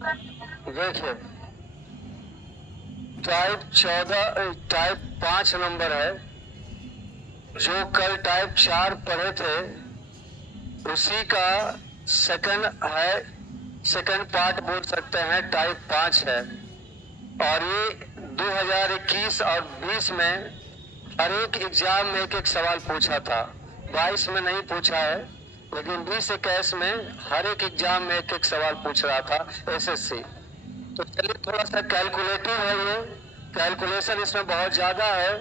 देखिए, type 5 number है। जो कल टाइप 4 पढ़े थे उसी का सेकंड है, सेकंड पार्ट बोल सकते हैं, टाइप 5 है। और ये 2021 और 20 में हर एक एग्जाम में एक एक सवाल पूछा था। 22 में नहीं पूछा है, लेकिन 20-21 में हर एक एग्जाम में एक एक सवाल पूछ रहा था एसएससी। तो चलिए, थोड़ा सा कैलकुलेटिव है ये, कैलकुलेशन इसमें बहुत ज्यादा है,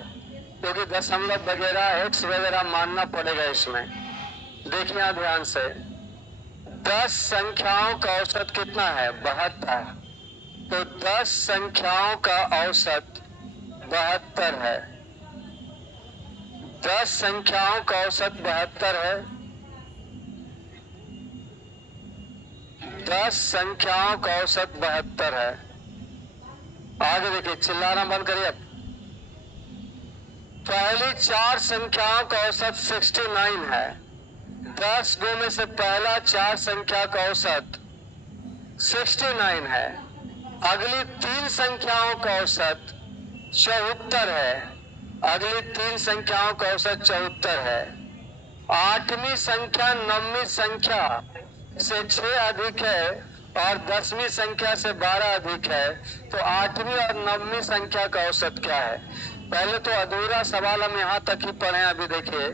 क्योंकि दशमलव वगैरह एक्स वगैरह मानना पड़ेगा इसमें। देखिए यहाँ ध्यान से, 10 संख्याओं का औसत कितना है? 72। तो 10 संख्याओं का औसत 72 है। 10 संख्याओं का औसत 72 है। 10 संख्याओं का औसत 72 है। आगे देखिए, चिल्लाना बंद करिए अब। पहली 4 संख्याओं का औसत 69 है। 10 गो में से पहला 4 संख्या का औसत 69 है। अगली 3 संख्याओं का औसत 74 है। अगली 3 संख्याओं का औसत 74 है। 8वीं संख्या 9वीं संख्या से 6 अधिक है और 10वीं संख्या से 12 अधिक है। तो 8वीं और 9वीं संख्या का औसत क्या है? पहले तो अधूरा सवाल हम यहाँ तक ही पढ़े। अभी देखिए,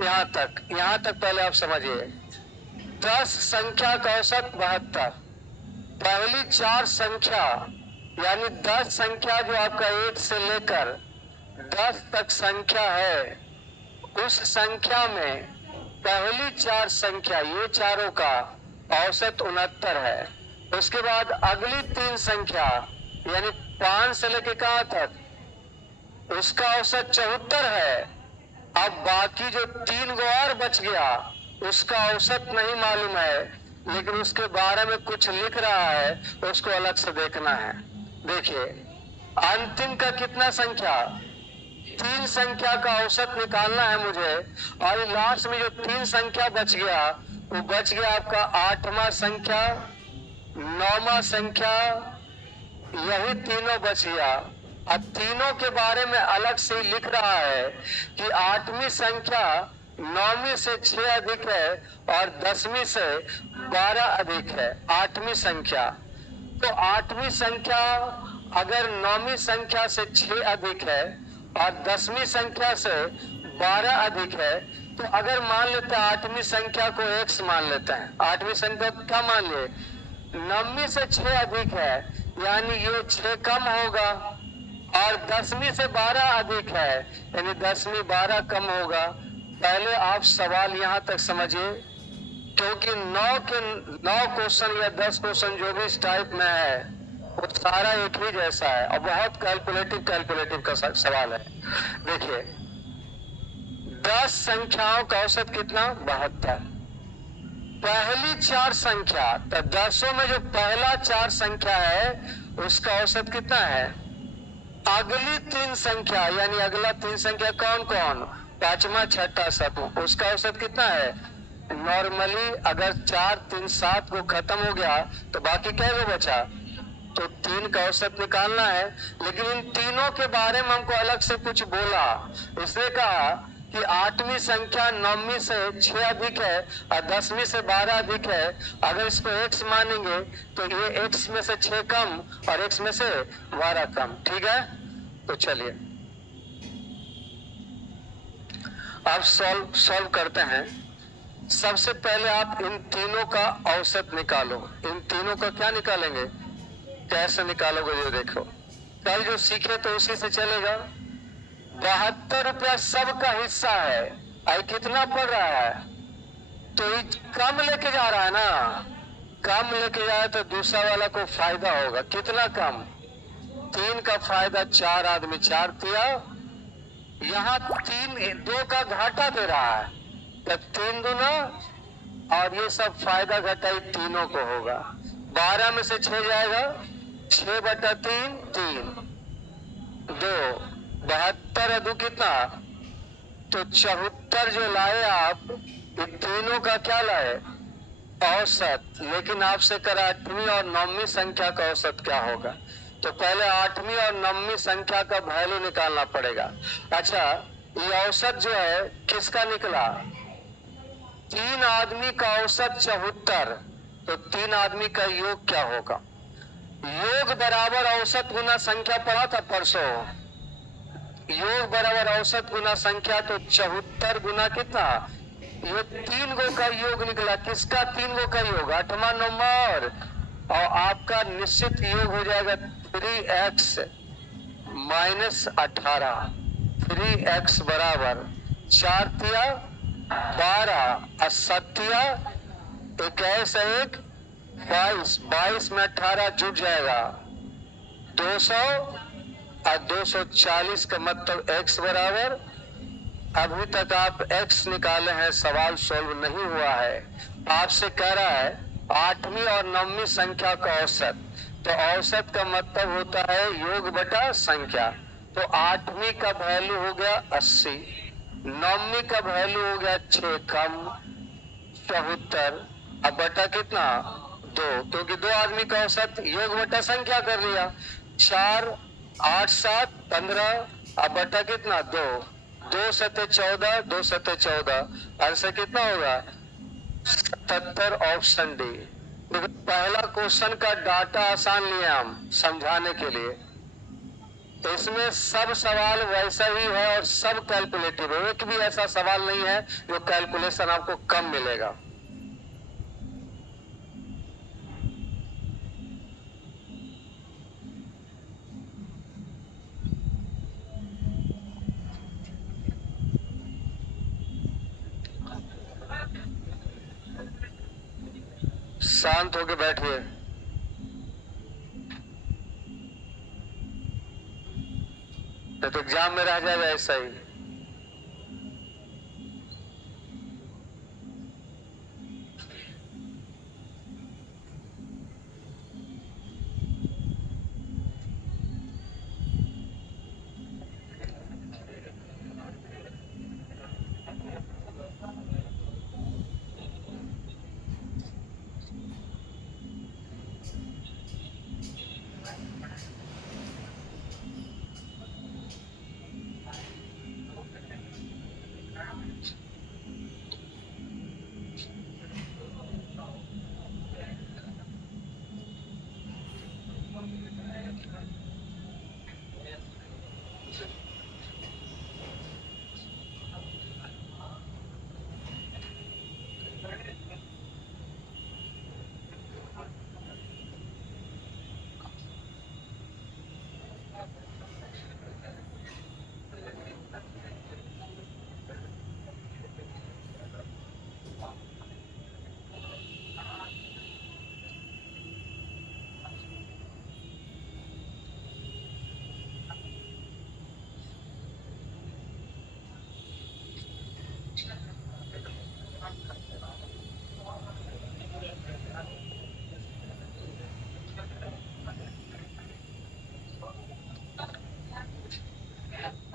यहाँ तक पहले आप समझिए। 10 संख्या का औसत 72। पहली 4 संख्या यानी 10 संख्या जो आपका 1 से लेकर 10 तक संख्या है, उस संख्या में पहली 4 संख्या, ये चारों का औसत 69 है। उसके बाद अगली 3 संख्या यानी 5 से लेकर कहां तक, उसका औसत 74 है। अब बाकी जो 3 गो और बच गया, उसका औसत नहीं मालूम है, लेकिन उसके बारे में कुछ लिख रहा है, उसको अलग से देखना है। देखिए, अंतिम का कितना संख्या, 3 संख्या का औसत निकालना है मुझे। और लास्ट में जो 3 संख्या बच गया, वो बच गया आपका 8वां संख्या, 9वां संख्या, यही तीनों बच गया। अब तीनों के बारे में अलग से लिख रहा है कि 8वीं संख्या 9वीं से 6 अधिक है और 10वीं से 12 अधिक है। 8वीं संख्या, तो 8वीं संख्या अगर 9वीं संख्या से 6 अधिक है और 10वीं संख्या से 12 अधिक है, तो अगर मान लेते हैं 8वीं संख्या को x मान लेते हैं, 8वीं संख्या को क्या मान लिए, 9वीं से 6 अधिक है, यानी ये 6 कम होगा। और 10वीं से 12 अधिक है, यानी 10वीं 12 कम होगा। पहले आप सवाल यहाँ तक समझिए, क्योंकि 9 क्वेश्चन या 10 क्वेश्चन जो भी इस टाइप में है, वो सारा एक ही जैसा है और बहुत कैलकुलेटिव का सवाल है। देखिए, 10 संख्याओं का औसत कितना, 72। पहली 4 संख्या, तो 10 में जो पहला 4 संख्या है उसका औसत कितना है। अगली 3 संख्या यानी अगला 3 संख्या कौन कौन, 5वां 6वां 7वां, उसका औसत कितना है। नॉर्मली अगर 4 3 7 को खत्म हो गया तो बाकी क्या बचा, तो 3 का औसत निकालना है। लेकिन इन तीनों के बारे में हमको अलग से कुछ बोला, इसने कहा कि 8वीं संख्या 9वीं से 6 अधिक है और 10वीं से 12 अधिक है। अगर इसको x मानेंगे तो ये x में से 6 कम और x में से 12 कम। ठीक है, तो चलिए अब सॉल्व करते हैं। सबसे पहले आप इन तीनों का औसत निकालो। इन तीनों का क्या निकालेंगे, कैसे निकालोगे, ये देखो। कल जो सीखे तो उसी से चलेगा। 72 रुपया सबका हिस्सा है। आई कितना पड़ रहा है, तो कम लेके जा रहा है ना, कम लेके जाए तो दूसरा वाला को फायदा होगा। कितना कम, 3 का फायदा 4 आदमी 4 दिया, यहाँ 3 2 का घाटा दे रहा है, तब 3 दूना और ये सब फायदा घटाई तीनों को होगा। 12 में से 6 जाएगा, 6/3 3 2, 72 अदू कितना, तो 74 जो लाए आप, इन तीनों का क्या लाए, औसत, लेकिन आपसे करा 8वीं और 9वीं संख्या का औसत क्या होगा। तो पहले 8वीं और 9वीं संख्या का वैल्यू निकालना पड़ेगा। अच्छा, ये औसत जो है किसका निकला, 3 आदमी का औसत 74, तो 3 आदमी का योग क्या होगा। योग बराबर औसत गुना संख्या पढ़ा था परसों। योग बराबर औसत गुना संख्या, तो 74 गुना कितना, ये 3 गो का योग निकला। किसका 3 गो का योग, 8वां नंबर। और आपका निश्चित योग हो जाएगा 3x माइनस 18। 3x बराबर 4 तिया 12 और 7 तिया 21 1 22, 22 में 18 जुट जाएगा 200 और 240 का मतलब x बराबर, अभी तक आप x निकाले हैं, सवाल सोल्व नहीं हुआ है। आपसे कह रहा है 8वीं और 9वीं संख्या का औसत, तो औसत का मतलब होता है योग बटा संख्या। तो 8वीं का वैल्यू हो गया 80, 9वीं का वैल्यू हो गया 6 कम 74, अब बटा कितना 2, क्योंकि 2 आदमी का औसत योग बटा संख्या कर लिया। 4 8 7 15, अब बटा कितना 2, 2 सत्ते 14, 2 सत्ते 14, आंसर कितना होगा 77, ऑप्शन डी। पहला क्वेश्चन का डाटा आसान लिया हम समझाने के लिए, इसमें सब सवाल वैसा ही है और सब कैलकुलेटिव है, एक भी ऐसा सवाल नहीं है जो कैलकुलेशन आपको कम मिलेगा। शांत होके बैठिए। तो एग्जाम में रह जाएगा ऐसा ही।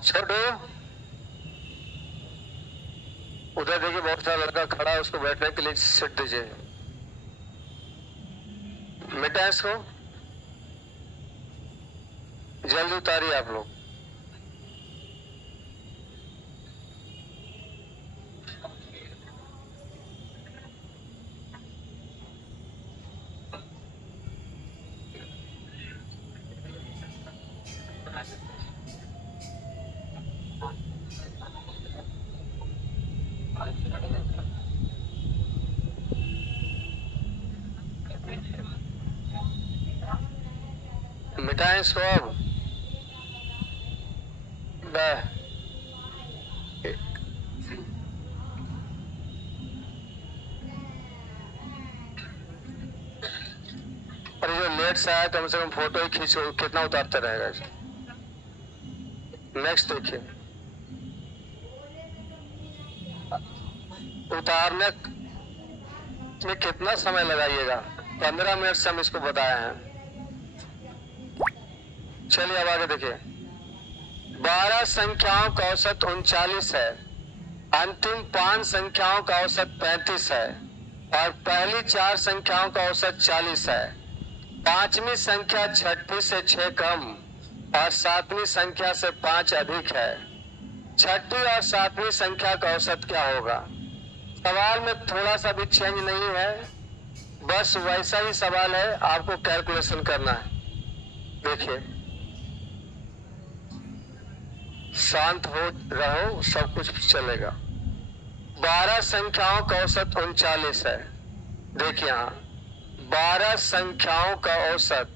छोटू, उधर देखिए बहुत सारा लड़का खड़ा है, उसको बैठने के लिए सीट दीजिए। मिटा इसको, जल्दी उतारिए आप लोग। मिटाएं इसको अब। अरे जो लेट से आया कम से कम फोटो ही खींचो, कितना उतारते रहेगा। नेक्स्ट देखिए, उतारने में कितना समय लगाइएगा, 15 मिनट से हम इसको बताए हैं। चलिए अब आगे देखिए, 12 संख्याओं का औसत 39 है, अंतिम 5 संख्याओं का औसत 35 है और पहली चार संख्याओं का औसत 40 है। पांचवी संख्या छठी से 6 कम और सातवीं संख्या से 5 अधिक है। छठी और सातवीं संख्या का औसत क्या होगा? सवाल में थोड़ा सा भी चेंज नहीं है, बस वैसा ही सवाल है, आपको कैलकुलेशन करना है। देखिए, शांत हो रहो, सब कुछ चलेगा। 12 संख्याओं का औसत 39 है। देखिए यहां 12 संख्याओं का औसत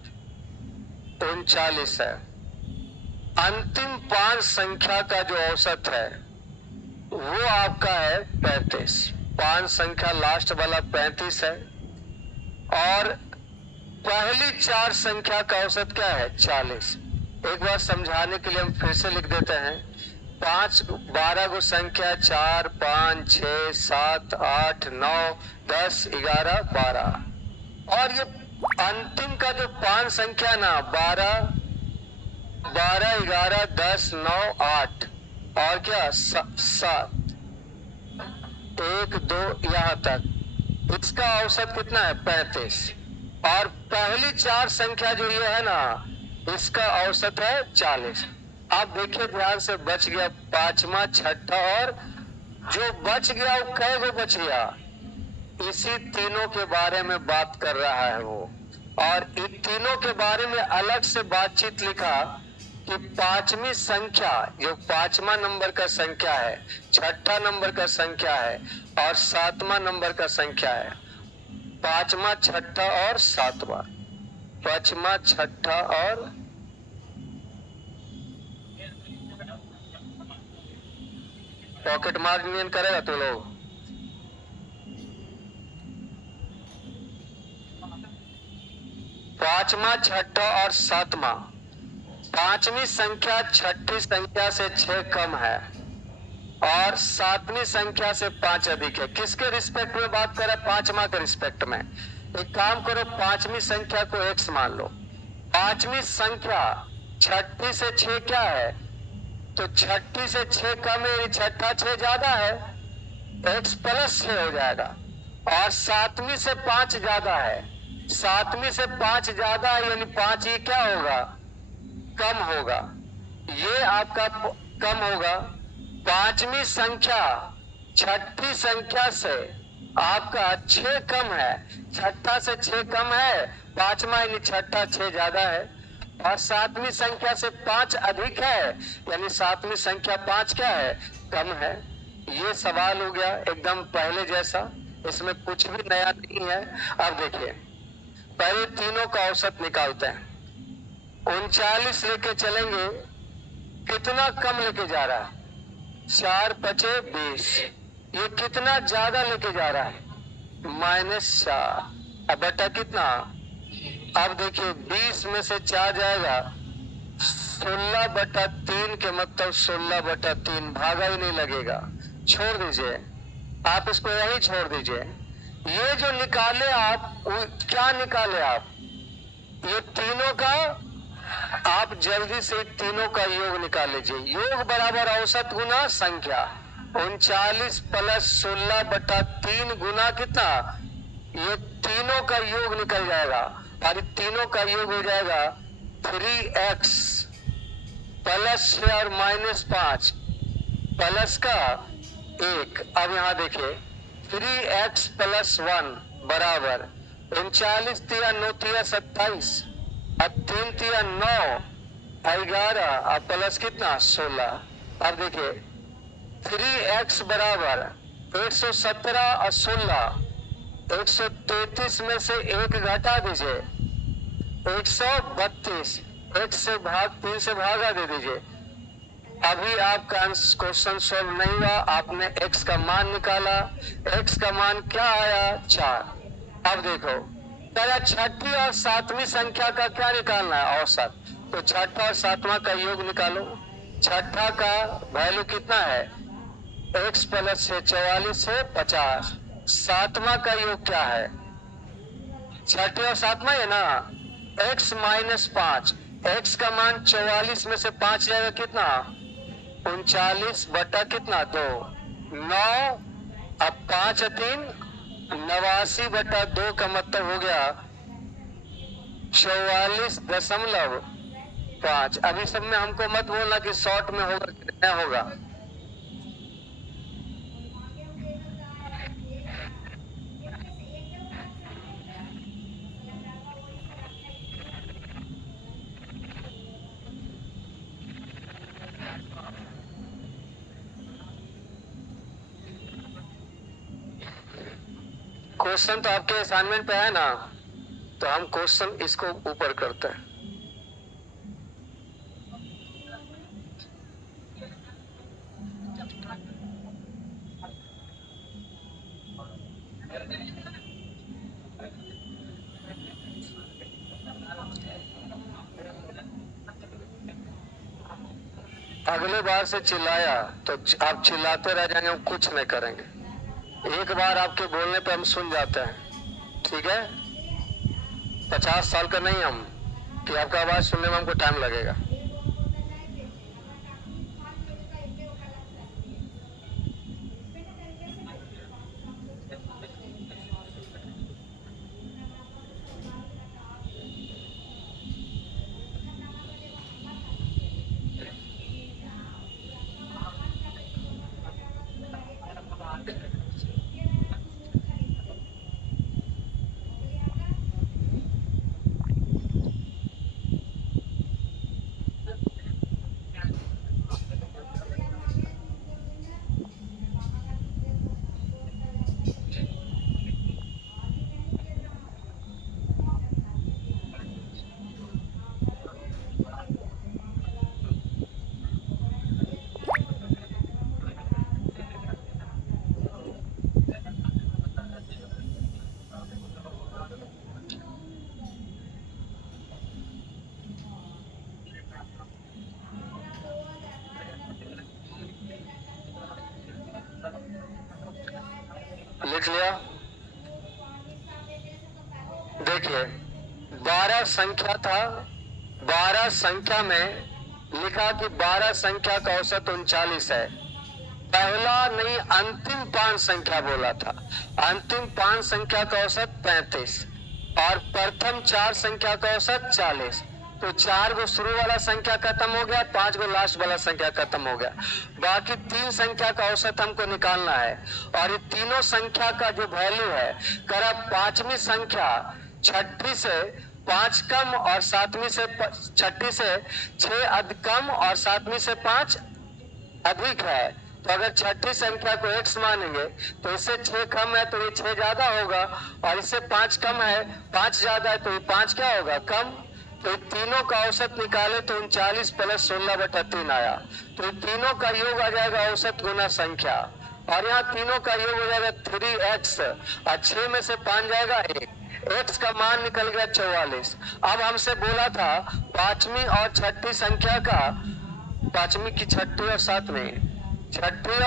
39 है। अंतिम 5 संख्या का जो औसत है वो आपका है 35। 5 संख्या लास्ट वाला 35 है और पहली 4 संख्या का औसत क्या है? 40। एक बार समझाने के लिए हम फिर से लिख देते हैं। 12 को संख्या 4, 5, 6, 7, 8, 9, 10, 11, 12 और ये अंतिम का जो 5 संख्या ना 12, 11, 10, 9, 8 और क्या 7, 1, 2 यहां तक, इसका औसत कितना है? 35। और पहली 4 संख्या जो ये है ना, इसका औसत है 40। आप देखिए ध्यान से, बच गया पांचवा, छठा और जो बच गया वो कै गो बच गया? इसी तीनों के बारे में बात कर रहा है वो। और इन तीनों के बारे में अलग से बातचीत लिखा कि पांचवी संख्या जो 5वां नंबर का संख्या है, छठा नंबर का संख्या है और 7वां नंबर का संख्या है। 5वां, छठा और 7वां, 5वां, छठा और पॉकेट मार नियन करेगा तो लोग। पांचवा, छठा और 7वां। पांचवी संख्या छठी संख्या से 6 कम है और 7वीं संख्या से 5 अधिक है। किसके रिस्पेक्ट में बात कर रहा है? 5वां के रिस्पेक्ट में। एक काम करो, 5वीं संख्या को x मान लो। 5वीं संख्या छठी से 6 क्या है? तो छठी से 6 कम है, छठा 6 ज्यादा है, x प्लस 6 हो जाएगा। और 7वीं से 5 ज्यादा है, 7वीं से 5 ज्यादा है यानी 5 ये क्या होगा? कम होगा। ये आपका कम होगा। 5वीं संख्या छठी संख्या से आपका 6 कम है, छठा से 6 कम है, 5वां यानी छठा 6 ज्यादा है। और 7वीं संख्या से 5 अधिक है यानी 7वीं संख्या 5 क्या है? कम है। ये सवाल हो गया एकदम पहले जैसा, इसमें कुछ भी नया नहीं है। अब देखिए, पहले तीनों का औसत निकालते हैं। 39 लेके चलेंगे, कितना कम लेके जा रहा है? 4 पचे 20। ये कितना ज्यादा लेके जा रहा है? -4। अब बटा कितना? अब देखिए 20 में से 4 जाएगा, 16/3 के मतलब 16/3, भागा ही नहीं लगेगा, छोड़ दीजिए। आप इसको यही छोड़ दीजिए। ये जो निकाले आप, क्या निकाले आप? ये तीनों का, आप जल्दी से तीनों का योग निकाल लीजिए। योग बराबर औसत गुना संख्या। 39 प्लस 16/3 गुना कितना? ये तीनों का योग निकल जाएगा और तीनों का योग हो जाएगा 3x प्लस 6 और -5 प्लस का 1। अब यहां देखिए 3x प्लस 1 बराबर 39 तिया 9 तिया 27, अब 3 तिया 9, 11 अब प्लस कितना? 16। अब देखिए 3x बराबर 117 और 16, 133 में से 1 घटा दीजिए, 132। x से भाग 3 से भागा दे दीजिए। अभी आपका क्वेश्चन सॉल्व नहीं हुआ, आपने x का मान निकाला, x का मान क्या आया? 4। अब देखो पहले छठी और 7वीं संख्या का क्या निकालना है? औसत। तो छठा और 7वां का योग निकालो। छठा का वैल्यू कितना है? x प्लस 6, 44 से 50। 7वां का योग क्या है? छठे और 7वां है ना, x -5। x का मान 44 में से 5 जाएगा कितना? 39 बटा कितना? 2, 9। अब 5 3 89/2 का मतलब हो गया 44.5। अभी सब में हमको मत बोलना कि शॉर्ट में होगा कि नहीं होगा। क्वेश्चन तो आपके असाइनमेंट पे है ना, तो हम क्वेश्चन इसको ऊपर करते हैं। अगले बार से चिल्लाया तो आप चिल्लाते रह जाएंगे, हम कुछ नहीं करेंगे। एक बार आपके बोलने पे हम सुन जाते हैं, ठीक है। 50 साल का नहीं हम कि आपका आवाज सुनने में हमको टाइम लगेगा। लिख लिया। देखिए 12 संख्या था, 12 संख्या में लिखा कि 12 संख्या का औसत 39 है। पहला नहीं, अंतिम 5 संख्या बोला था। अंतिम 5 संख्या का औसत 35 और प्रथम 4 संख्या का औसत 40। तो 4 गो शुरू वाला संख्या खत्म हो गया, 5 गो लास्ट वाला संख्या खत्म हो गया। बाकी 3 संख्या का औसत हमको निकालना है। और ये तीनों संख्या का जो वैल्यू है, करा 5वीं संख्या छठी से 5 कम और 7वीं से छठी से 6 कम और 7वीं से 5 अधिक है। तो अगर छठी संख्या को x मानेंगे तो इससे 6 कम है तो ये 6 ज्यादा होगा, और इससे 5 कम है, 5 ज्यादा है तो ये 5 क्या होगा, कम। तो इन तीनों का औसत निकाले तो 39 + 16/3 आया। तो इन तीनों का योग आ जाएगा औसत गुना संख्या, और यहाँ तीनों का योग हो जाएगा 3x और 6 में से 5 जाएगा 1। x का मान निकल गया 44। अब हमसे बोला था 5वीं और छठी संख्या का, 5वीं की छठी और 7वीं, छठी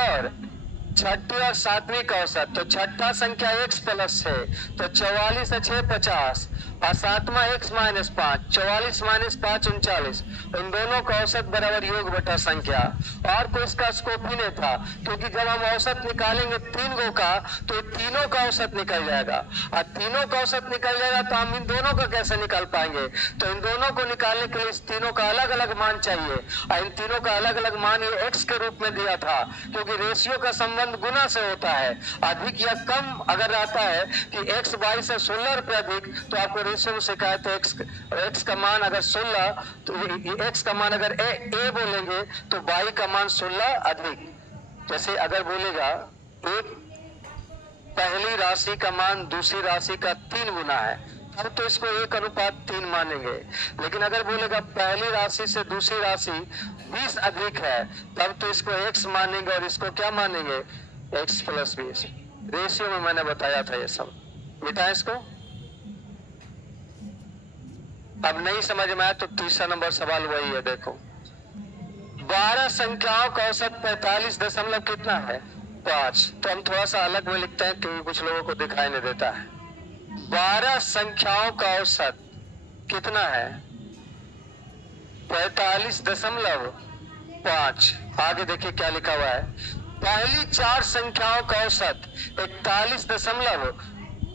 और 7वीं का औसत। तो छठा संख्या x + 6 तो 44 है 6 50 और 7वां x - 5 44 - 5 39। इन दोनों का औसत बराबर योग बटा संख्या। और कोई इसका स्कोप ही नहीं था, क्योंकि जब हम औसत निकालेंगे 3 गो का तो ये तीनों का औसत निकल जाएगा, और तीनों का औसत निकल जाएगा तो हम इन दोनों का कैसे निकाल पाएंगे। तो इन दोनों को निकालने के लिए इस तीनों का अलग अलग मान चाहिए, और इन तीनों का अलग अलग मान ये x के रूप में दिया था, क्योंकि रेशियो का संबंध गुना से होता है। अधिक या कम अगर रहता है कि x y से 16 रुपए अधिक, तो आपको रेशियो में शिकायत है। x का मान अगर 16 तो x का मान अगर a बोलेंगे तो y का मान 16 अधिक। जैसे अगर बोलेगा एक पहली राशि का मान दूसरी राशि का 3 गुना है, तब तो इसको 1:3 मानेंगे। लेकिन अगर बोलेगा पहली राशि से दूसरी राशि 20 अधिक है, तब तो इसको x मानेंगे और इसको क्या मानेंगे, x + 20। रेशियो में मैंने बताया था ये सब। मिटा इसको। अब नहीं समझ में आया तो तीसरा नंबर सवाल वही है। देखो 12 संख्याओं का औसत 45 दशमलव कितना है, 5। तो हम थोड़ा सा अलग में लिखते हैं क्योंकि कुछ लोगों को दिखाई नहीं देता है। 12 संख्याओं का औसत कितना है, 45.5। आगे देखिए क्या लिखा हुआ है। पहली 4 संख्याओं का औसत 41.5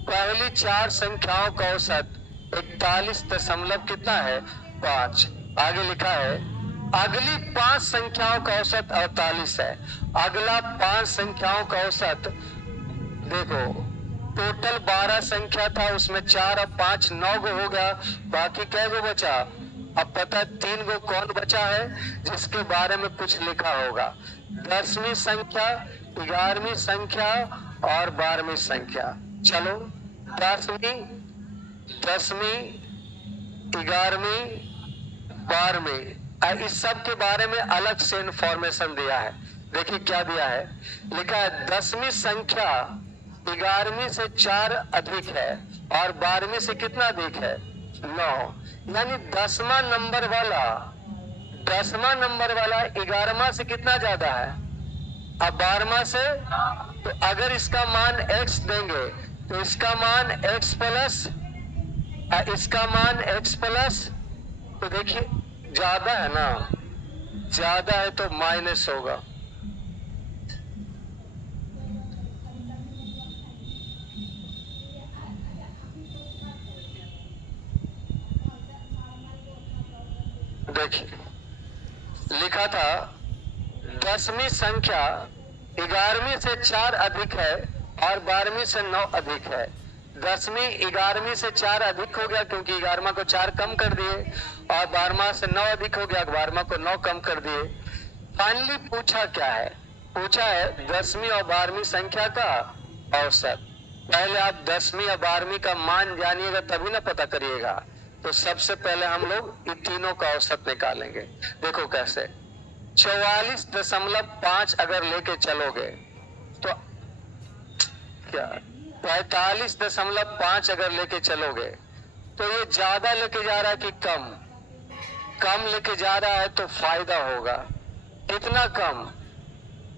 पहली 4 संख्याओं का औसत 41 दशमलव कितना है 5। आगे लिखा है अगली 5 संख्याओं का औसत 48 है। अगला 5 संख्याओं का औसत देखो, टोटल 12 संख्या था, उसमें 4 और 5 9 गो हो गया, बाकी कै गो बचा। अब पता 3 गो कौन बचा है जिसके बारे में कुछ लिखा होगा। 10वीं संख्या, 11वीं संख्या और 12वीं संख्या। चलो 10वीं, 11वीं, 12वीं, इस सब के बारे में अलग से इंफॉर्मेशन दिया है। देखिए क्या दिया है, लिखा है 10वीं संख्या 11वीं से 4 अधिक है और 12वीं से कितना अधिक है 9। यानी 10वां नंबर वाला 11वां से कितना ज्यादा है, अब 12वां से। तो अगर इसका मान x देंगे तो इसका मान x प्लस, इसका मान x प्लस, तो देखिए ज्यादा है ना, ज्यादा है तो माइनस होगा। देखिए लिखा था 10वीं संख्या 11वीं से 4 अधिक है और 12वीं से 9 अधिक है। 10वीं 11वीं से 4 अधिक हो गया क्योंकि 11वां को 4 कम कर दिए, और 12वां से 9 अधिक हो गया, 12वां को 9 कम कर दिए। फाइनली पूछा क्या है, पूछा है 10वीं और 12वीं संख्या का औसत। पहले आप 10वीं और 12वीं का मान जानिएगा तभी ना पता करिएगा। तो सबसे पहले हम लोग इन तीनों का औसत निकालेंगे। देखो कैसे, 44.5 अगर लेके चलोगे तो क्या 45.5 अगर लेके चलोगे तो ये ज्यादा लेके जा रहा है कि कम, कम लेके जा रहा है तो फायदा होगा। कितना कम,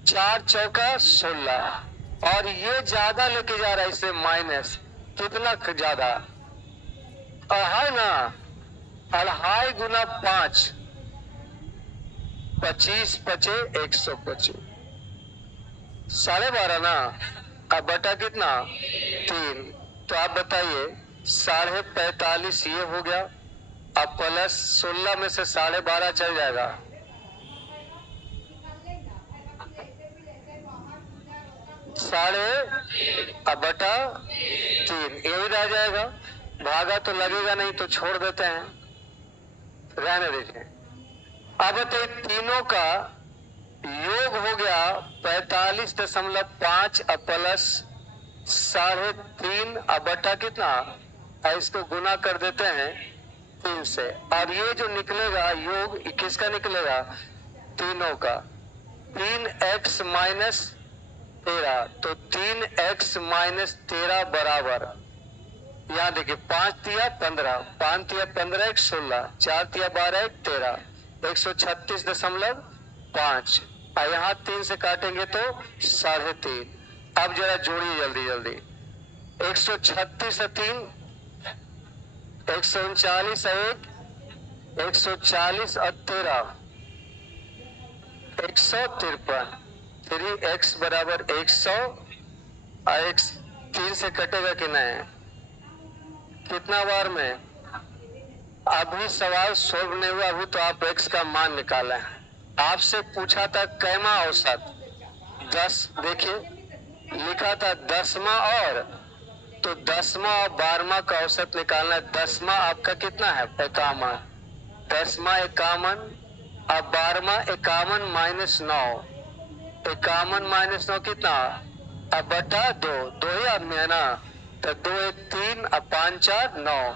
4 चौका 16, और ये ज्यादा लेके जा रहा है इससे माइनस, कितना ज्यादा, अढ़ाई ना, अढ़ाई गुना 5, 25 पचे 125, 12.5 ना, अब बटा कितना 3। तो आप बताइए 45.5 ये हो गया, अब प्लस 16 में से 12.5 चल जाएगा, अब बटा 3 यही रह जाएगा। भागा तो लगेगा नहीं तो छोड़ देते हैं, रहने दीजिए। अब तो तीनों का योग हो गया 45.5 प्लस 3.5 अब बटा कितना, इसको गुना कर देते हैं 3 से, और ये जो निकलेगा योग किसका निकलेगा, तीनों का। 3x माइनस 13, तो 3x माइनस 13 बराबर, यहाँ देखिए 5 तिया 15, 5 तिया 15 1 16, 4 तिया 12 1 13, 136.5, और यहाँ 3 से काटेंगे तो 3.5। अब जरा जोड़िए जल्दी जल्दी, 136 और 3 139 और 1 140 और 13 153, 3x बराबर 100, और x 3 से कटेगा कि नहीं, कितना बार में। अभी सवाल सोल्व नहीं हुआ, अभी तो आप x का मान निकाले हैं। आपसे पूछा था कैमा औसत 10, देखिए लिखा था 10वां, और तो 10वां और 12वां का औसत निकालना है। 10वां आपका कितना है 51, 10वां 51, अब 12वां 51 माइनस 9, 51 माइनस 9 कितना, अब बटा 2, 2 ही आदमी है ना, तो 2 1 3, अब 5 4 9,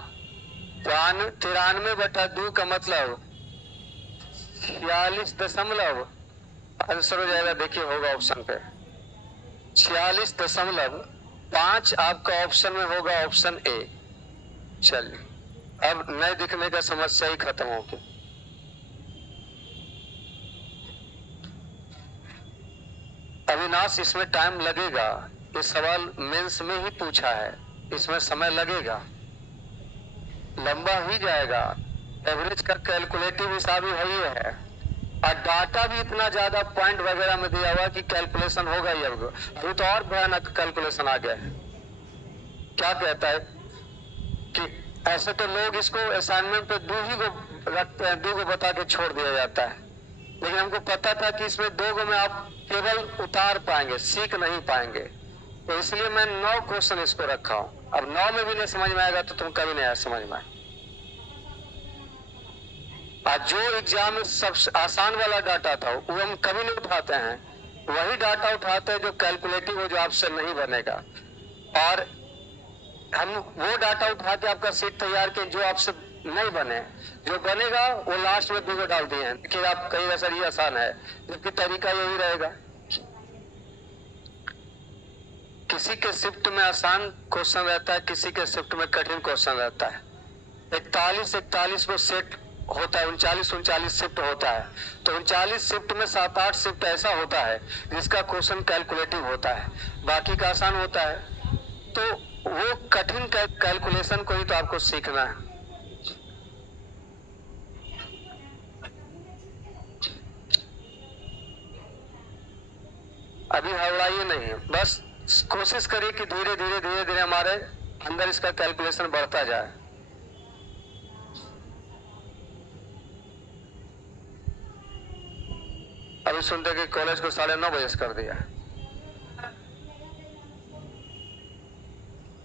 93 बटा 2 का मतलब 46 दशमलव, आंसर हो जाएगा, देखिए होगा ऑप्शन पे 46.5 आपका ऑप्शन में होगा, ऑप्शन ए। चलिए अब नए दिखने का समस्या ही खत्म हो गया। अविनाश इसमें टाइम लगेगा, ये सवाल मेंस में ही पूछा है, इसमें समय लगेगा, लंबा ही जाएगा। एवरेज का कैलकुलेटिव हिसाब ही है, और डाटा भी इतना ज्यादा पॉइंट वगैरह में दिया हुआ कि कैलकुलेशन होगा ही। अब तो और भयानक कैलकुलेशन आ गया है। क्या कहता है कि ऐसे तो लोग इसको असाइनमेंट पे दो ही को रखते हैं, दो को बता के छोड़ दिया जाता है, लेकिन हमको पता था कि इसमें दो को में आप केवल उतार पाएंगे, सीख नहीं पाएंगे, तो इसलिए मैं 9 क्वेश्चन इसको रखा हूं। अब 9 में भी नहीं समझ में आएगा तो तुम कभी नहीं समझ में आए। आज जो एग्जाम में सबसे आसान वाला डाटा था वो हम कभी नहीं उठाते हैं, वही डाटा उठाते हैं जो कैलकुलेटिव हो, जो आपसे नहीं बनेगा, और हम वो डाटा उठा के आपका सीट तैयार किए जो आपसे नहीं बने, जो बनेगा वो लास्ट में 2 डाल दिए हैं कि आप कहेगा सर ये आसान है, जबकि तरीका यही रहेगा। किसी के शिफ्ट में आसान क्वेश्चन रहता है, किसी के शिफ्ट में कठिन क्वेश्चन रहता है। 41 को सेट होता है, 39 शिफ्ट होता है, तो 39 शिफ्ट में 7-8 शिफ्ट ऐसा होता है जिसका क्वेश्चन कैलकुलेटिव होता है, बाकी का आसान होता है। तो वो कठिन कैलकुलेशन को ही तो आपको सीखना है। अभी हड़बड़ाइए नहीं, बस कोशिश करिए कि धीरे धीरे हमारे अंदर इसका कैलकुलेशन बढ़ता जाए। अभी सुनते कि कॉलेज को 9:30 बजे से कर दिया,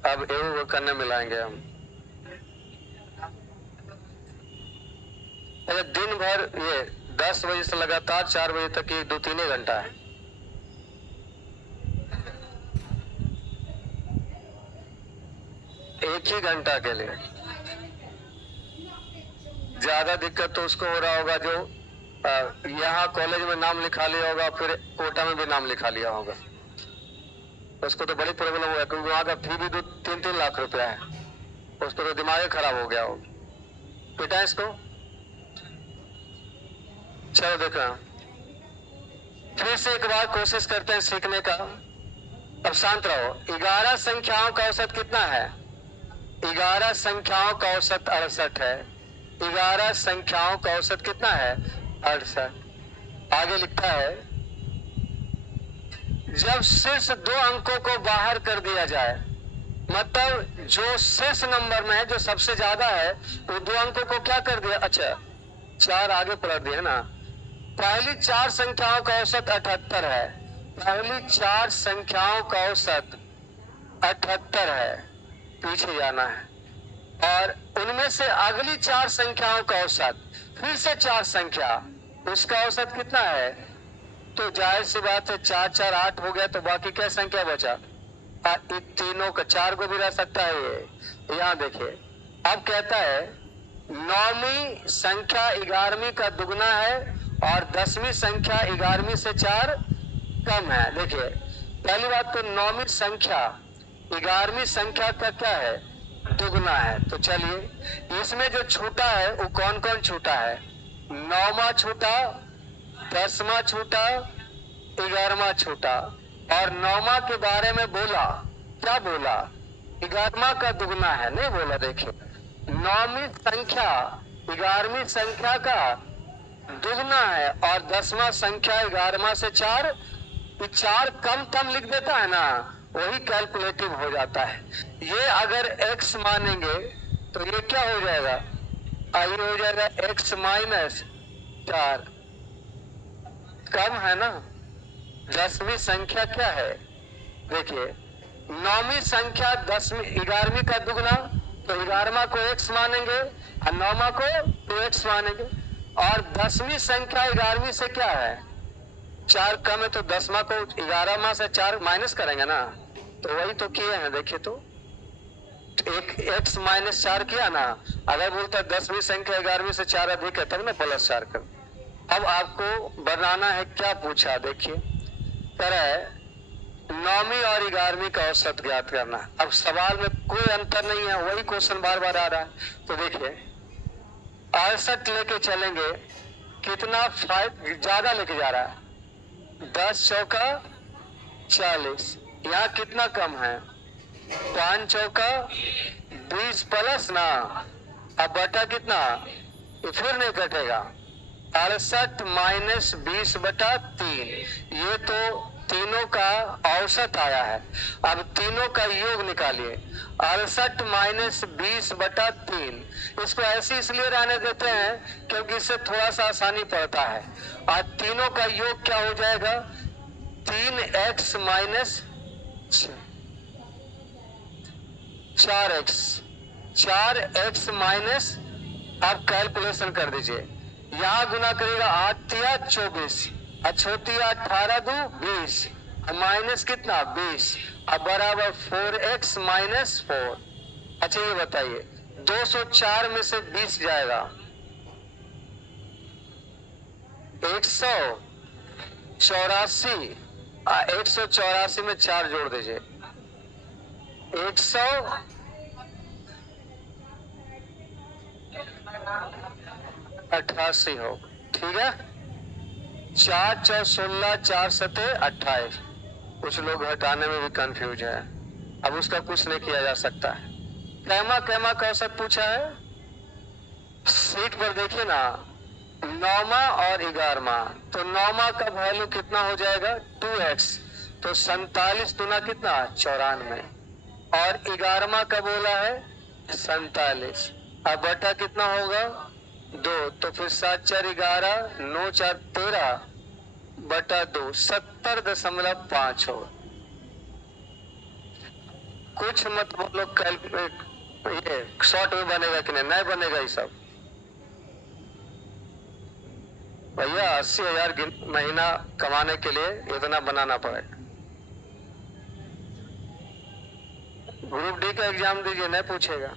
अब एवं करने मिलाएंगे हम। अगर दिन भर ये 10 बजे से लगातार 4 बजे तक ये 2-3 घंटा है, एक ही घंटा के लिए। ज्यादा दिक्कत तो उसको हो रहा होगा जो यहाँ कॉलेज में नाम लिखा लिया होगा, फिर कोटा में भी नाम लिखा लिया होगा, उसको तो बड़ी प्रॉब्लम हुआ, क्योंकि वहां का फी भी 2-3 लाख रुपया है, उसको तो दिमाग खराब हो गया हो। बेटा इसको चलो देखना, फिर से एक बार कोशिश करते हैं सीखने का। अब शांत रहो। 11 संख्याओं का औसत कितना है? 11 संख्याओं का औसत 68 है। 11 संख्याओं का औसत कितना है? 68। आगे लिखता है, जब शीर्ष 2 अंकों को बाहर कर दिया जाए, मतलब जो शीर्ष नंबर में है, जो सबसे ज्यादा है, वो 2 अंकों को क्या कर दिया? अच्छा 4 आगे पलट दिया ना। पहली 4 संख्याओं का औसत 78 है। पहली 4 संख्याओं का औसत 78 है, पीछे जाना है, और उनमें से अगली 4 संख्याओं का औसत, फिर से 4 संख्या, उसका औसत कितना है? तो जाहिर सी बात है 4 4 8 हो गया, तो बाकी क्या संख्या बचा? तीनों का 4 को भी रह सकता है ये। यहाँ देखिए, अब कहता है 9वीं संख्या 11वीं का दुगना है और 10वीं संख्या 11वीं से 4 कम है। देखिए पहली बात तो 9वीं संख्या 11वीं संख्या का क्या है? दुगना है। तो चलिए इसमें जो छूटा है वो कौन कौन छूटा है? 9वां छूटा, 10वां छूटा, 11वां छूटा, और 9वां के बारे में बोला, क्या बोला? 11वां का दुगना है, नहीं बोला। देखिए 9वीं संख्या 11वीं संख्या का दुगना है और 10वां संख्या 11वां से 4, ये 4 कम कम लिख देता है ना, वही कैलकुलेटिव हो जाता है। ये अगर x मानेंगे तो ये क्या हो जाएगा? ये हो जाएगा x माइनस 4, कम है ना। 10वीं संख्या क्या है? देखिए 9वीं संख्या 11वीं का दुगना, तो 11वां को x मानेंगे और 9वां को 2x मानेंगे, और 10वीं संख्या 11वीं से क्या है? 4 कम है, तो 10वां को 11वां से 4 माइनस करेंगे ना, तो वही तो किए हैं। देखिए तो एक x माइनस 4 किया ना। अगर बोलता 10वीं संख्या 11वीं से 4 अधिक है तब ना प्लस 4 कर। अब आपको बनाना है, क्या पूछा? देखिए तरह 9वीं और 11वीं का औसत ज्ञात करना। अब सवाल में कोई अंतर नहीं है, वही क्वेश्चन बार बार आ रहा है। तो देखिए 68 लेके चलेंगे, कितना ज्यादा लेके जा रहा है? 10 चौका 40, यहाँ कितना कम है? 5 चौका 20 प्लस ना, अब बटा कितना? फिर नहीं कटेगा। 68 माइनस 20 बटा 3, ये तो तीनों का औसत आया है। अब तीनों का योग निकालिए। 68 माइनस 20/3। इसको ऐसे इसलिए रहने देते हैं क्योंकि इससे थोड़ा सा आसानी पड़ता है। और तीनों का योग क्या हो जाएगा? 3x minus 4x। 4x minus, आप कैलकुलेशन कर दीजिए। यहां गुना करेगा 8 या 24, अछोती 18 दो 20, माइनस कितना 20, अब बराबर 4x माइनस 4। अच्छा ये बताइए 204 में से 20 जाएगा 184। 184 में 4 जोड़ दीजिए 188 हो। ठीक है, 4 4 16, 4 7 28। कुछ लोग हटाने में भी कंफ्यूज है, अब उसका कुछ नहीं किया जा सकता है। कैमा कैमा का औसत पूछा है, सीट पर देखिए ना, 9वां और 11वां। तो 9वां का वैल्यू कितना हो जाएगा 2x, तो 47 दुना कितना 94, और 11वां का बोला है 47। अब बटा कितना होगा 2, तो फिर 7 4 11, 9 4 13 बटा 2, 70.5 हो। कुछ मत बोलो कैलकुलेट, ये शॉर्ट में बनेगा कि नहीं बनेगा ये सब। भैया 80,000 महीना कमाने के लिए इतना बनाना पड़ेगा। ग्रुप डी का एग्जाम दीजिए, नहीं पूछेगा।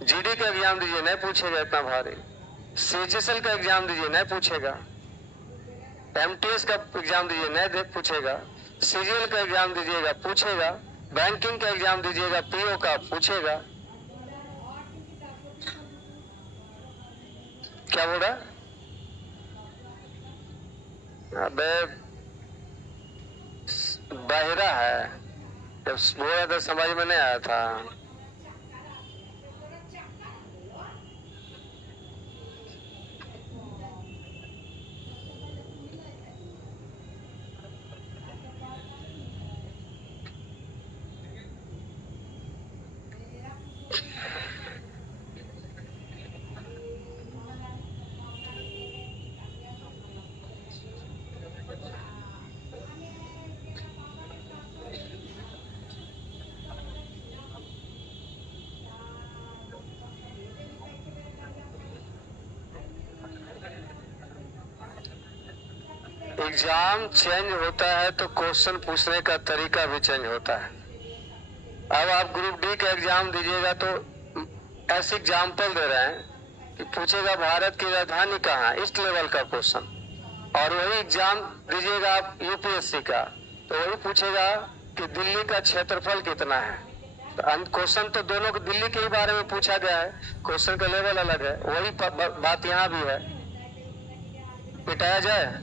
जीडी का एग्जाम दीजिए, नहीं पूछेगा इतना भारी। सीएचएसएल का एग्जाम दीजिए, नहीं पूछेगा। एमटीएस का एग्जाम दीजिए, नहीं पूछेगा। सीजीएल का एग्जाम दीजिएगा, पूछेगा। बैंकिंग का एग्जाम दीजिएगा, पीओ का पूछेगा। क्या बोल रहा? अबे बहरा है, जब बोला तो समझ में नहीं आया था। एग्जाम चेंज होता है तो क्वेश्चन पूछने का तरीका भी चेंज होता है। अब आप ग्रुप डी का एग्जाम दीजिएगा तो ऐसे एग्जाम्पल दे रहे हैं कि पूछेगा भारत की राजधानी कहाँ, इस लेवल का क्वेश्चन। और वही एग्जाम दीजिएगा आप यूपीएससी का, तो वही पूछेगा कि दिल्ली का क्षेत्रफल कितना है। क्वेश्चन तो दोनों को दिल्ली के ही बारे में पूछा गया है, क्वेश्चन का लेवल अलग है। वही बात यहाँ भी है। मिटाया जाए,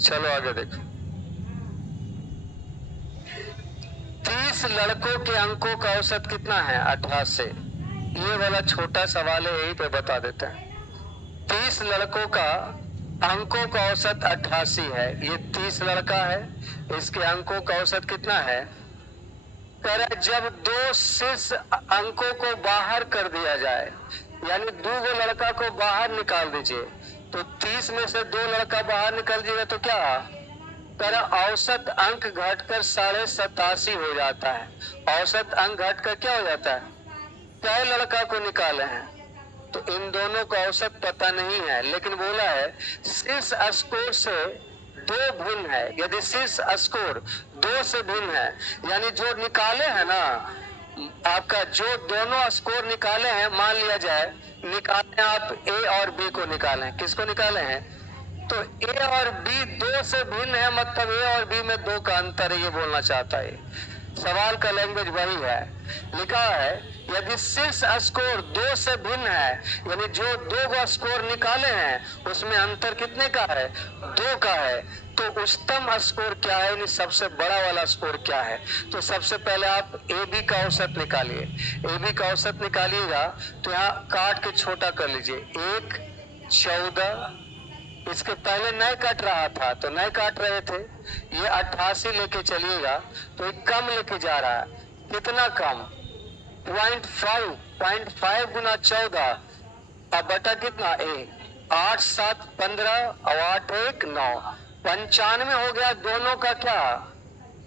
चलो आगे देखो। 30 लड़कों के अंकों का औसत कितना है 88। ये वाला छोटा सवाल है, यही पे बता देते हैं। 30 लड़कों का अंकों का औसत 88 है। ये 30 लड़का है, इसके अंकों का औसत कितना है? जब 2 शीर्ष अंकों को बाहर कर दिया जाए, यानी 2 लड़का को बाहर निकाल दीजिए, तो 30 में से 2 लड़का बाहर निकल जाएगा तो क्या औसत अंक घटकर 87.5 हो जाता है। औसत अंक घटकर क्या हो जाता है? कई लड़का को निकाले हैं, तो इन दोनों का औसत पता नहीं है, लेकिन बोला है शीर्ष स्कोर से 2 भिन्न है। यदि शीर्ष स्कोर 2 से भिन्न है, यानी जो निकाले हैं ना, आपका जो दोनों स्कोर निकाले हैं, मान लिया जाए निकाले आप ए और बी को निकाले, किसको निकाले हैं? तो ए और बी 2 से भिन्न है, मतलब ए और बी में 2 का अंतर है, ये बोलना चाहता है। सवाल का लैंग्वेज वही है। लिखा है यदि शीर्ष स्कोर 2 से भिन्न है, यानी जो 2 स्कोर निकाले हैं उसमें अंतर कितने का है? 2 का है। तो उच्चतम स्कोर क्या है, यानी सबसे बड़ा वाला स्कोर क्या है? तो सबसे पहले आप ए बी का औसत निकालिए। ए बी का औसत निकालिएगा तो यहाँ काट के छोटा कर लीजिए। 1 14 इसके पहले नए काट रहा था तो नए काट रहे थे, ये 88 लेके चलिएगा तो ये कम लेके जा रहा है। कितना कम? 0.5 गुना 14 अब बटा कितना? 8 7 15 और 8 1 9 95 हो गया। दोनों का क्या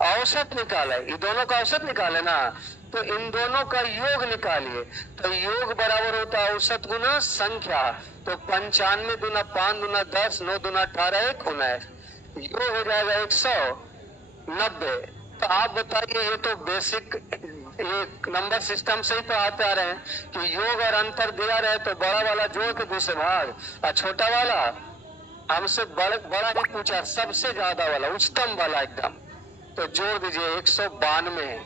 औसत निकाले? ये दोनों का औसत निकाले ना, तो इन दोनों का योग निकालिए। तो योग बराबर होता है औसत गुना संख्या। तो 95 दूना 5 दूना 10 9 दूना 18 1 19 योग हो जाएगा 190। तो आप बताइए, ये तो बेसिक ये नंबर सिस्टम से ही तो आते आ रहे हैं कि योग और अंतर दिया रहे तो बड़ा वाला जोड़ के दूसरे भाग और छोटा वाला हमसे बड़ा ही पूछा, सबसे ज्यादा वाला उच्चतम वाला एकदम, तो जोड़ दीजिए 192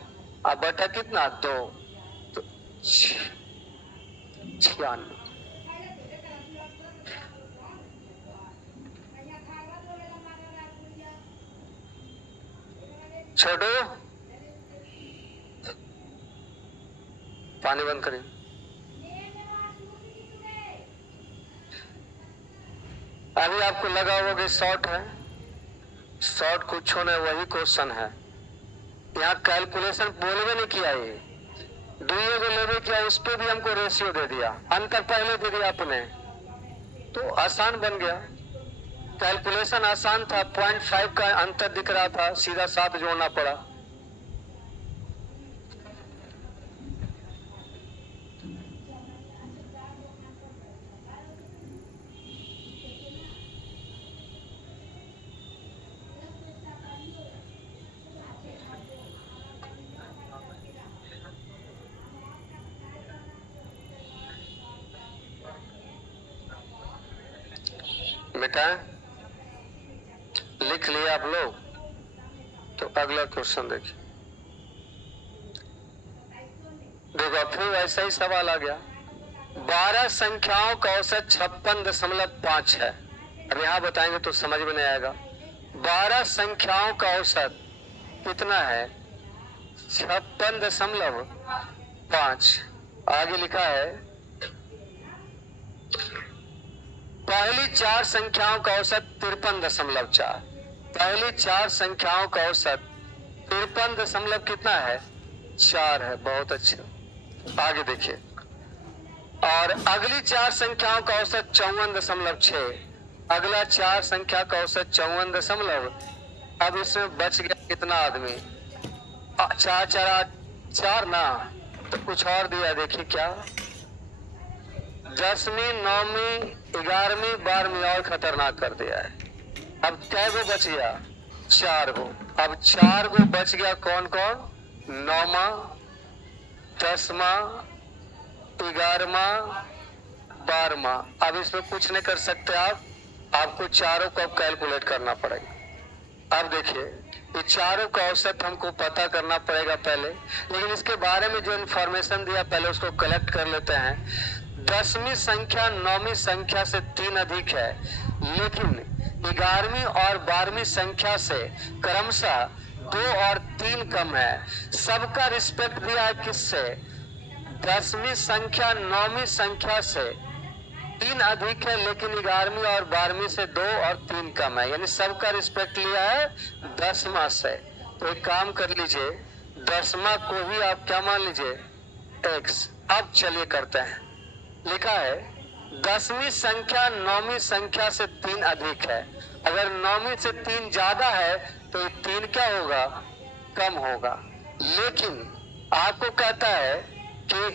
अब बटा कितना? 2 तो 96। छोटू पानी बंद करिए। अभी आपको लगा होगा कि शॉर्ट है, शॉर्ट कुछ नहीं, वही क्वेश्चन है। यहाँ कैलकुलेशन बोलवे नहीं किया, ये दुइये को लेवे किया, उस पर भी हमको रेशियो दे दिया, अंतर पहले दे दिया आपने, तो आसान बन गया। कैलकुलेशन आसान था, 0.5 का अंतर दिख रहा था, सीधा 7 जोड़ना पड़ा। बेटा लिख लिया आप लोग? तो अगला क्वेश्चन देखिए। देखो फिर ऐसा ही सवाल आ गया। 12 संख्याओं का औसत 56.5 है। अब यहाँ बताएंगे तो समझ में नहीं आएगा। 12 संख्याओं का औसत कितना है? 56.5। आगे लिखा है पहली 4 संख्याओं का औसत 53.4। पहली 4 संख्याओं का औसत 53 कितना है? 4 है। बहुत अच्छा, आगे देखिए। और अगली 4 संख्याओं का औसत 54.6। अगला 4 संख्या का औसत 54। अब इसमें बच गया कितना आदमी? 4 4 8 4 ना, तो कुछ और दिया, देखिए क्या? 10वीं 9वीं 11वीं 12वीं और खतरनाक कर दिया है। अब कै गो बच गया? 4 गो। अब 4 गो बच गया, कौन कौन? 9वां 10वां 11वां 12वां। अब इसमें कुछ नहीं कर सकते आप, आपको चारों को अब कैलकुलेट करना पड़ेगा। अब देखिए, ये चारों का औसत हमको पता करना पड़ेगा पहले, लेकिन इसके बारे में जो इंफॉर्मेशन दिया पहले उसको कलेक्ट कर लेते हैं। 10वीं संख्या 9वीं संख्या से 3 अधिक है, लेकिन 11वीं और 12वीं संख्या से क्रमशः 2 और 3 कम है। सबका रिस्पेक्ट दिया है किससे? 10वीं संख्या 9वीं संख्या से 3 अधिक है, लेकिन 11वीं और 12वीं से 2 और 3 कम है, यानी सबका रिस्पेक्ट लिया है 10वां से। तो एक काम कर लीजिए, 10वां को ही आप क्या मान लीजिए? x। अब चलिए करते हैं। लिखा है 10वीं संख्या 9वीं संख्या से 3 अधिक है। अगर 9वीं से 3 ज्यादा है तो 3 क्या होगा? कम होगा। लेकिन आपको कहता है कि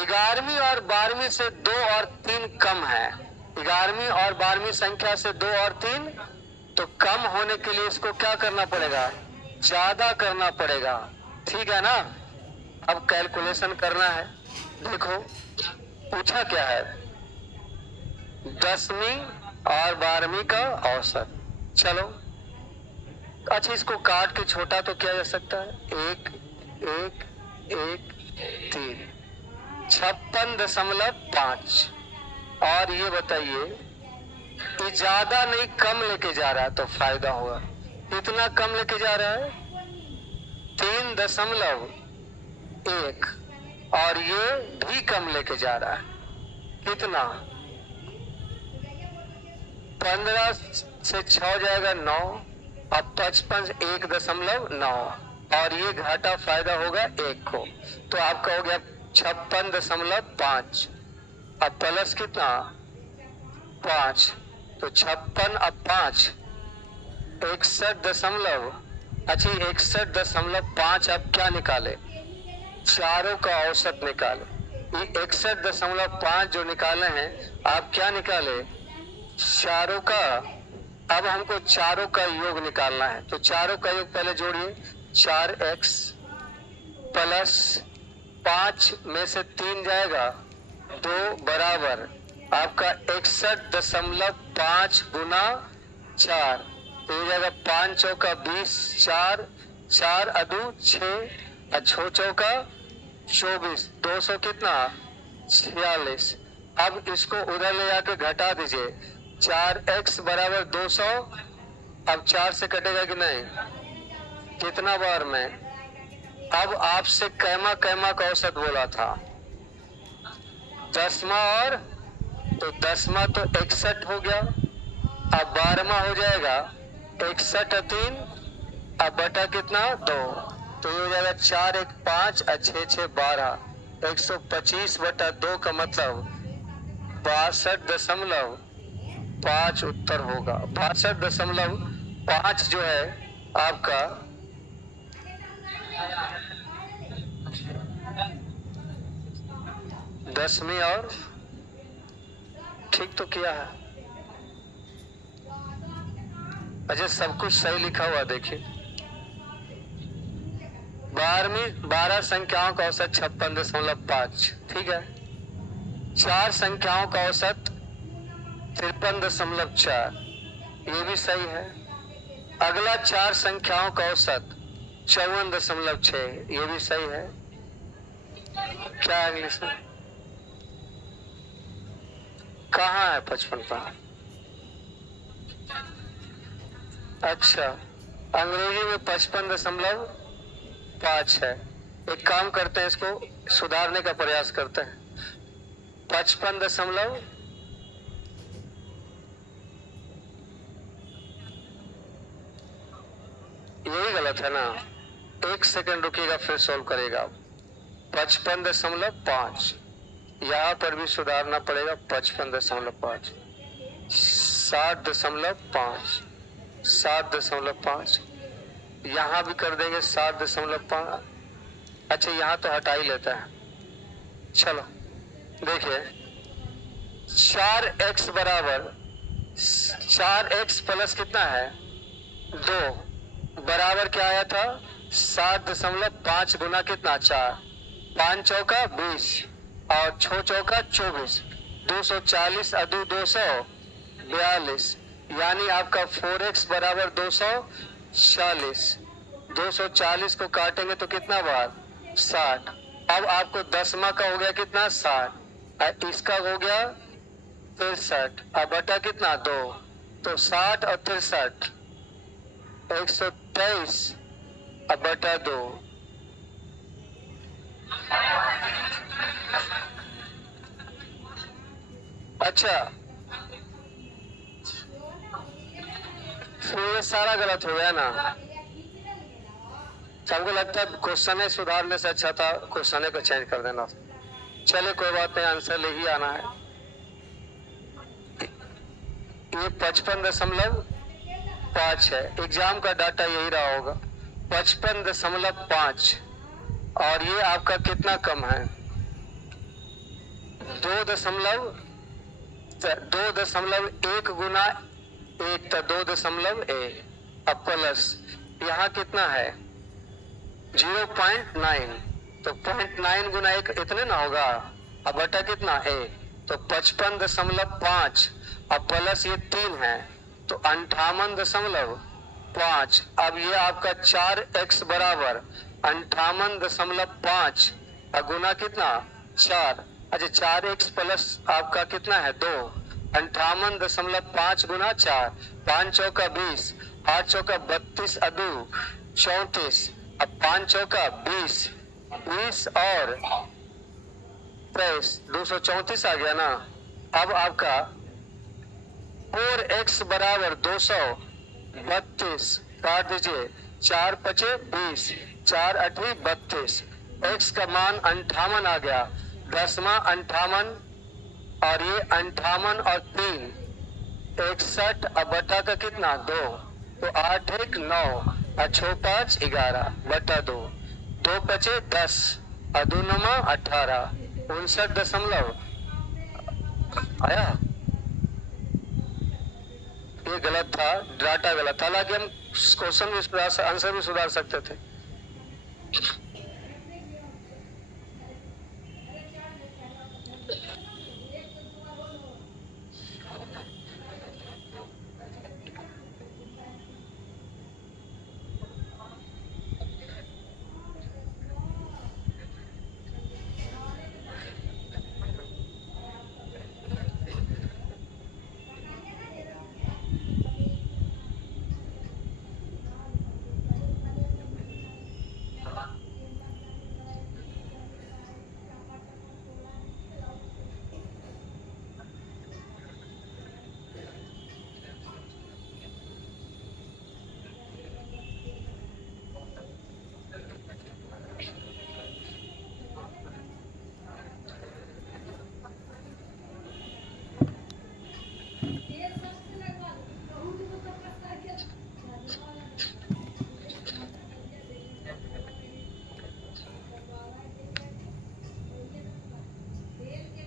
11वीं और 12वीं से 2 और 3 कम है। 11वीं और 12वीं संख्या से 2 और 3, तो कम होने के लिए इसको क्या करना पड़ेगा? ज्यादा करना पड़ेगा। ठीक है ना? अब कैलकुलेशन करना है। देखो पूछा क्या है? 10वीं और 12वीं का औसत। चलो अच्छा, इसको काट के छोटा तो किया जा सकता है। 1 1 1 3 56.5। और ये बताइए, ये ज्यादा नहीं कम लेके जा रहा है तो फायदा होगा। इतना कम लेके जा रहा है 3.1, और ये भी कम लेके जा रहा है। कितना? 15 से 6 जाएगा 9, अब 55 1.9 और ये घाटा फायदा होगा 1 को, तो आपका हो गया 56.5। अब प्लस कितना 5, तो 56 अब 5 61 अच्छा 61.5। अब क्या निकाले, चारों का औसत निकाले। ये 61.5 जो निकाले हैं आप क्या निकाले, चारों का। अब हमको चारों का योग निकालना है, तो चारों का योग पहले जोड़िए, 4x प्लस 5 में से 3 जाएगा 2 बराबर आपका 61.5 गुना 4, तो हो जाएगा 5 चौका 20, 4 4 अदू 6 छो चौका 24, 200 कितना 46। अब इसको उधर ले जाके घटा दीजिए, 4x बराबर 200। अब 4 से कटेगा कि नहीं, कितना बार में। अब आपसे कैमा कैमा का औसत बोला था, दसवां और, तो 10वां तो 61 हो गया, अब 12वां हो जाएगा 61 3, अब बटा कितना 2, तो ये हो जाएगा 4 1 5 6 6 12, 125/2 का मतलब 62.5 उत्तर होगा। 62.5 जो है आपका 10वीं और ठीक तो किया है। अच्छा सब कुछ सही लिखा हुआ देखिए। 12 संख्याओं का औसत 56.5, ठीक है। 4 संख्याओं का औसत 53.4, ये भी सही है। अगला 4 संख्याओं का औसत 54.6, ये भी सही है। क्या इंग्लिश में कहाँ है 55 का, अच्छा अंग्रेजी में 55.5 है। एक काम करते हैं, इसको सुधारने का प्रयास करते हैं। 55 यही गलत है ना, 1 सेकंड रुकिएगा फिर सोल्व करेगा। 55.5 यहाँ पर भी सुधारना पड़ेगा। 55.5 60.5 7.5 यहाँ भी कर देंगे 7.5। अच्छा यहाँ तो हटा ही लेता है, चलो देखिए 4x बराबर 4x प्लस कितना है 2 बराबर क्या आया था 7.5 गुना कितना 4, 5 चौका 20 और 6 चौका 24, 240 अदू 242, यानी आपका 4x बराबर 240। 240 को काटेंगे तो कितना बार 60। अब आपको 10वां का हो गया कितना 60, इसका हो गया 63, अब बटा कितना 2, तो 60 और 63 123, अब बटा 2। अच्छा फिर ये सारा गलत हो गया ना। सबको लगता है क्वेश्चन सुधारने से अच्छा था क्वेश्चन को चेंज कर देना। चले कोई बात नहीं, आंसर ले ही आना है। ये 55.5 है, एग्जाम का डाटा यही रहा होगा 55.5, और ये आपका कितना कम है 2.1 गुना 1 था 2.1, अब प्लस यहाँ कितना है 0.9, तो 0.9 गुना 1 इतने ना होगा, अब बटा कितना है तो 55.5, अब प्लस ये 3 है तो 58.5। अब ये आपका 4x बराबर 58.5 गुना कितना 4, अच्छा 4x प्लस आपका कितना है 2, 58.5 गुना 4, 5 चौका 20, 8 चौका 32 अदू 34, अब 5 चौका 20, 20 और 23 234 आ गया ना। अब आपका 4x बराबर 232, काट दीजिए, 4 पचे 20, 4 अठी 32, x का मान 58 आ गया, 10वां 58 और ये 58 और 3 61, अब बटा का कितना 2, तो 8 1 9 और 6 5 11 बटा 2, 2 पचे 10 और 2 9 18, 59 आया। ये गलत था, डाटा गलत था, हालांकि हम क्वेश्चन भी सुधार, आंसर भी सुधार सकते थे।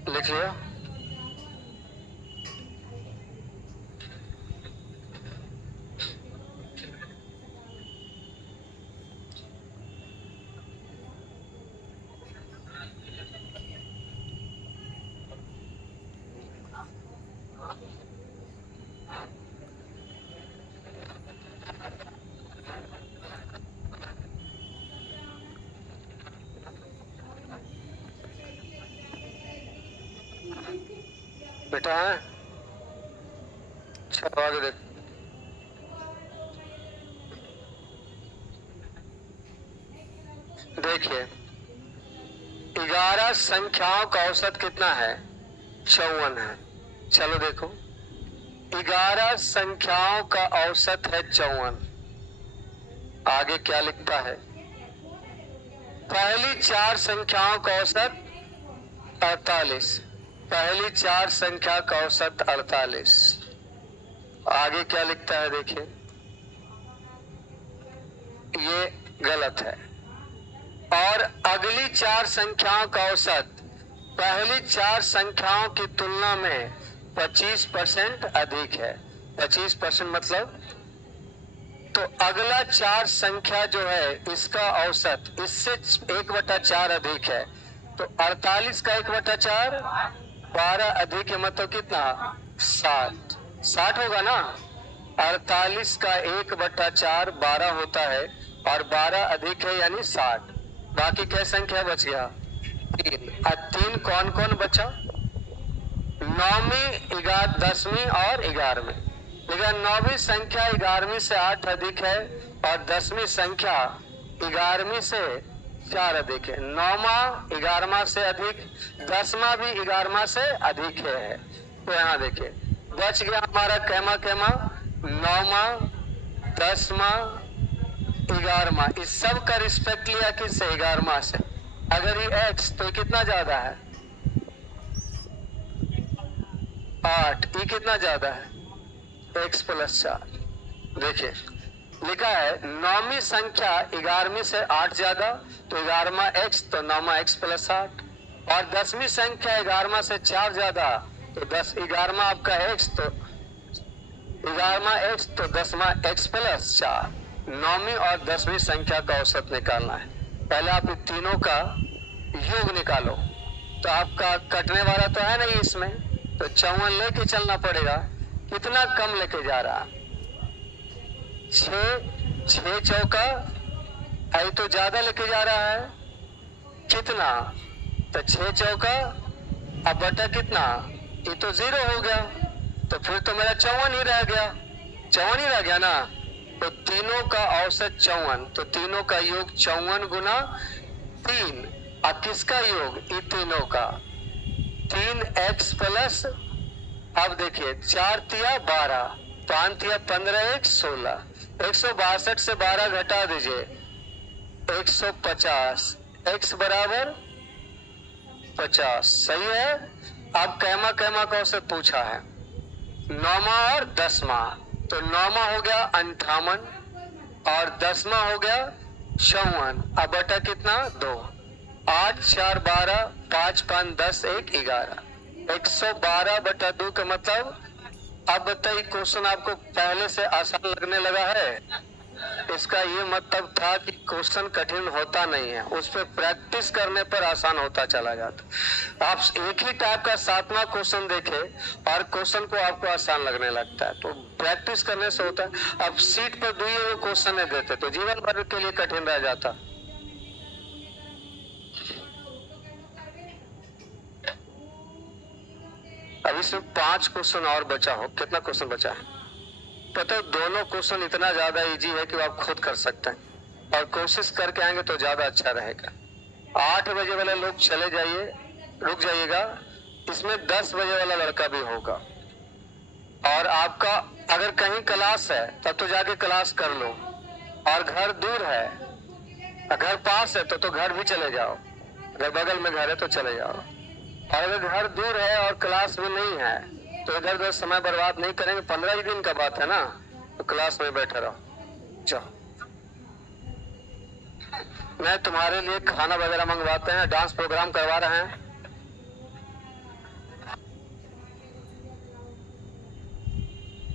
लिख लिया। बेटा है, चलो आगे देख। देखिए 11 संख्याओं का औसत कितना है, 54 है। चलो देखो 11 संख्याओं का औसत है 54, आगे क्या लिखता है, पहली 4 संख्याओं का औसत 48, पहली 4 संख्या का औसत 48, आगे क्या लिखता है देखिए, ये गलत है। और अगली 4 संख्याओं का औसत पहली 4 संख्याओं की तुलना में 25% अधिक है। 25% मतलब, तो अगला 4 संख्या जो है इसका औसत इससे 1/4 अधिक है, तो 48 का 1/4 12 अधिक है, मतलब कितना 60, 60 होगा ना। 48 का 1/4 12 होता है और 12 अधिक है यानी 60। बाकी क्या संख्या बच गया, 3। और 3 कौन कौन बचा, 9वीं 10वीं और 11वीं। लेकिन 9वीं संख्या 11वीं से 8 अधिक है और 10वीं संख्या 11वीं से 4 अधिक है। 9वां 11वां से अधिक, 10वां भी 11वां से अधिक है। तो यहाँ देखिए बच गया हमारा कैमा कैमा 9वां 10वां 11वां, इस सब का रिस्पेक्ट लिया किससे, 11वां से। अगर ये x तो कितना ज्यादा है 8, ये कितना ज्यादा है x + 4। देखिए लिखा है 9वीं संख्या 11वीं से 8 ज्यादा, तो 11वां x, तो 9वां x + 8। और 10वीं संख्या 11वां से 4 ज्यादा, तो 11वां आपका x, तो 11वां x, तो 10वां x + 4। 9वीं और 10वीं संख्या का औसत निकालना है। पहले आप इन तीनों का योग निकालो, तो आपका कटने वाला तो है नहीं इसमें, तो 54 लेके चलना पड़ेगा। कितना कम लेके जा रहा, 6 चौका आई तो ज्यादा लेके जा रहा है, कितना, तो 6 चौका अब बटा कितना, ये तो 0 हो गया, तो फिर तो मेरा 54 ही रह गया, 54 ही रह गया ना। तो तीनों का औसत 54, तो तीनों का योग 54 गुना 3। अब किसका योग, ये तीनों का, 3x + अब देखिए 4 तिया 12, 5 तिया 15, 1 16, 162 से 12 घटा दीजिए 150, x बराबर 50। सही है। अब कैमा कैमा कौ से पूछा है, नौमा और 10वां, तो 9वां हो गया 58 और 10वां हो गया 54। अब बटा कितना 2, 8 4 12, 5 5 10, 1 11, 112 बटा 2 का मतलब। अब बताइए क्वेश्चन आपको पहले से आसान लगने लगा है। इसका ये मतलब था कि क्वेश्चन कठिन होता नहीं है, उस पर प्रैक्टिस करने पर आसान होता चला जाता। आप एक ही टाइप का 7वां क्वेश्चन देखें और क्वेश्चन को आपको आसान लगने लगता है, तो प्रैक्टिस करने से होता है। अब सीट पर दिए हुए क्वेश्चन देते तो जीवन भर के लिए कठिन रह जाता। अभी सिर्फ 5 क्वेश्चन और बचा हो। कितना क्वेश्चन बचा है पता है? दोनों क्वेश्चन इतना ज्यादा इजी है कि आप खुद कर सकते हैं और कोशिश करके आएंगे तो ज्यादा अच्छा रहेगा। 8 बजे वाले लोग चले जाइए, रुक जाइएगा। इसमें 10 बजे वाला लड़का भी होगा और आपका अगर कहीं क्लास है तब तो जाके क्लास कर लो, और घर दूर है, घर पास है तो घर भी चले जाओ, अगर बगल में घर है तो चले जाओ। और अगर घर दूर है और क्लास में नहीं है तो इधर उधर समय बर्बाद नहीं करेंगे। 15 ही दिन का बात है ना, तो क्लास में बैठे रहो। जाओ, मैं तुम्हारे लिए खाना वगैरह मंगवाते हैं, डांस प्रोग्राम करवा रहे हैं।